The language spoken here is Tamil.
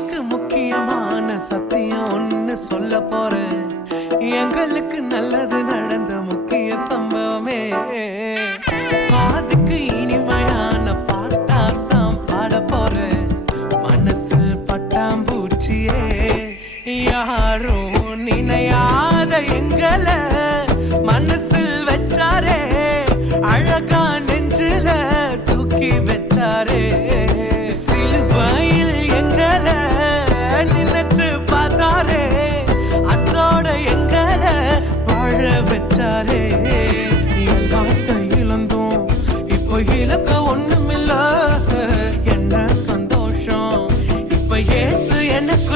முக்கியமான சத்தியம் ஒன்னு சொல்ல போறேன். எங்களுக்கு நல்லது நடந்த முக்கிய சம்பவமே. பாதுக்கு இனிமையான பாட்டாத்தான் பாட போறேன். மனசு பட்டாம்பூச்சியே யாரும் நினையாத எங்களை மனசில் வச்சாரே. அழகா நெஞ்சில தூக்கி வச்சாரே. சிலுவையில் எங்களை நினைச்சு பார்த்தாரே. அதோட எங்களை வாழ வச்சாரே. எல்லாத்தையும் இழந்தோம், இப்போ இழக்க ஒண்ணுமில்ல. என்ன சந்தோஷம் இப்ப ஏசு எனக்கு